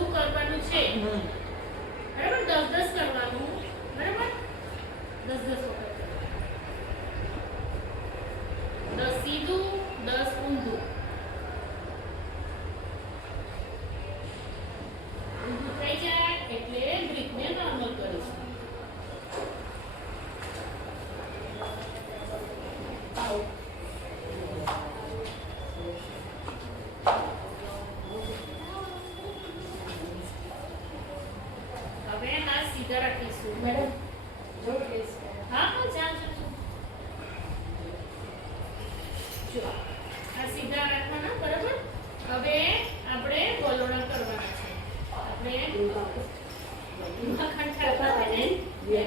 બધું કરવાનું છે બરાબર 10 કરવાનું બરાબર 10 વખત 10 સીધું 10 ઊંધું થઈ જાય એટલે બ્રીથને નોર્મલ કરીશું હવે હાથ સીધા રાખીશું મેડમ જો પ્લીઝ હા ચાલશે જો આ સીધા રાખવાના બરાબર હવે આપણે વલોણા કરવાના છે આપણે મખણ ખાતા હોય ને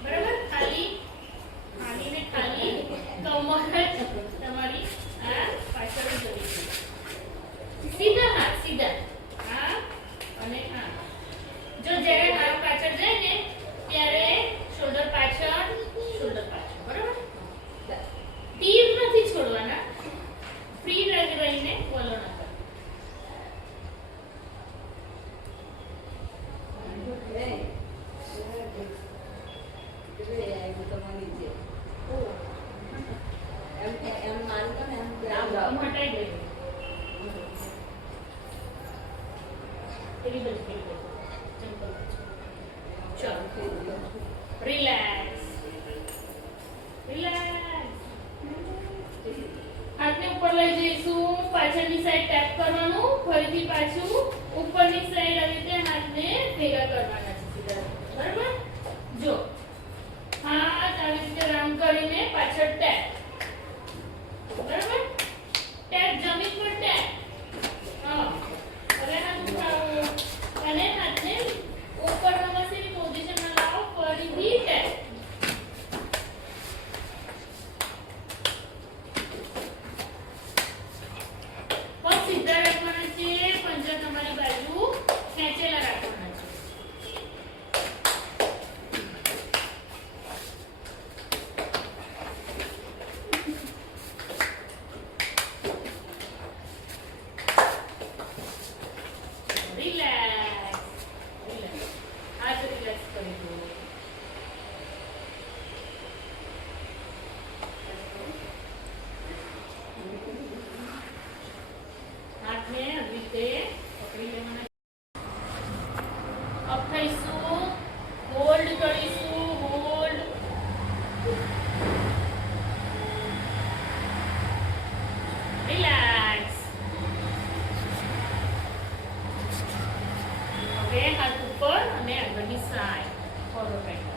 બરાબર ખાલી ને ખાલી કમર જ તમારી આ પાછળ જવી છે સીધા હાથ સીધા આ અને આ જો જ્યારે હાથ પાછળ જાય ને ત્યારે શોલ્ડર પાછળ બરાબર તીર નથી છોડવાના ફ્રી રહીને વલોણા કરો હટાઈ દે એવી બધી ચલો રિલેક્સ હાથને ઉપર લઈ જઈશું પાછળની સાઈડ ટેપ કરવાનું ફરીથી પાછું ઉપરની સાઈડ આવી રીતે હાથને ભેગા કરવાના છે સીધા બરાબર જો હાથ આવી રીતે રાઉન્ડ કરીને પાછળ ટેપ બરાબર ટેપ જમીન પર ટેપ હા હવે હાથ ઉઠાવો અને હાથને ઉપર નમસ્તેની પોઝિશનમાં લાવો ફરીથી ટેપ પગ સીધા રાખવાના છે પંજા તમારી બાજુ ખેંચેલા રાખવાના છે રિલેક્સ હાથ રિલેક્સ કરી દો હાથને આવી રીતે પકડી લેવાના અપ થઈશું હોલ્ડ કરીશું હોલ્ડ રિલેક્સ હવે હાથ ઉપર અને આગળની સાઈડ ફોરવર્ડ રાઈટ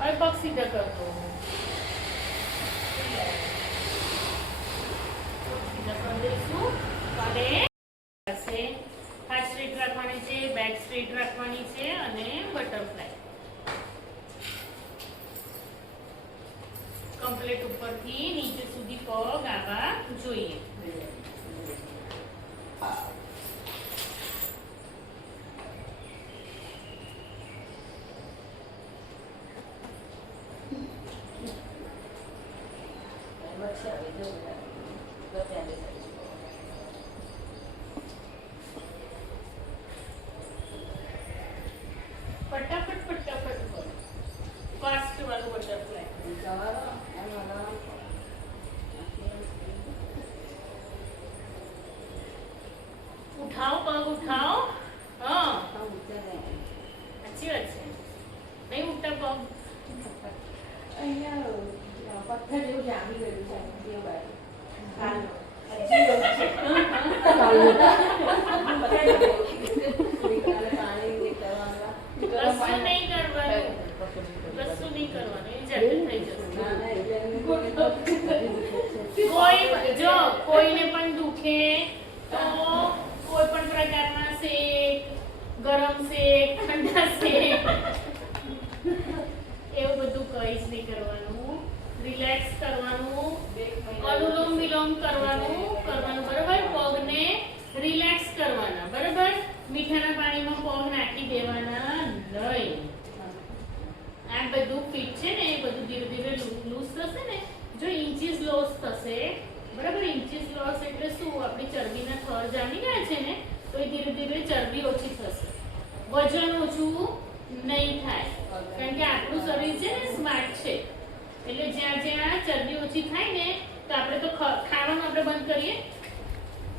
હવે પગ સીધા કરતો સીધા કરી દઈશું અને હાથ સ્ટ્રેટ રાખવાની છે બેક સ્ટ્રેટ રાખવાની છે અને બટરફ્લાય કમ્પ્લીટ ઉપરથી નીચે સુધી પગ આવવા જોઈએ ફટાફટ કરો ફાસ્ટ વાળું બટરફ્લાય ઉઠાઓ પગ ઉઠાઓ હા સાચી વાત છે નહીં ઉઠતા પગ અહીંયા પથ્થર જેવું જામી ગયું છે બે બાજુ કશું નહીં કરવાનું એ જાતે થઈ જશે કોઈને પણ દુખે તો કોઈ પણ પ્રકારના શેક ગરમ શેક ઠંડા શેક એવું બધું કઈ જ નહીં કરવાનું રિલેક્સ કરવાનું અનુલોમ વિલોમ કરવાનું બરાબર પગને રિલેક્સ કરવાના બરાબર મીઠાના પાણીમાં પગ નાખી દેવાના નહીં આ બધું થશે ને, જો ઇન્ચીસ લોસ થશે, બરાબર, ઇન્ચીસ લોસ એટલે શું, આપણી ચરબીના થર જામી ગયા છે ને, તો એ ધીરે ધીરે ચરબી ઓછી થશે, વજન ઓછું નહીં થાય, કારણ કે આપણું શરીર છે ને સ્માર્ટ છે, એટલે જ્યાં જ્યાં ચરબી ઓછી થાય ને, તો આપણે તો ખાવાનું આપણે બંધ કરીએ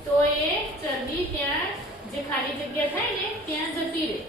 તો એ ચરબી ત્યાં જે ખાલી જગ્યા થાય ને ત્યાં જતી રહે,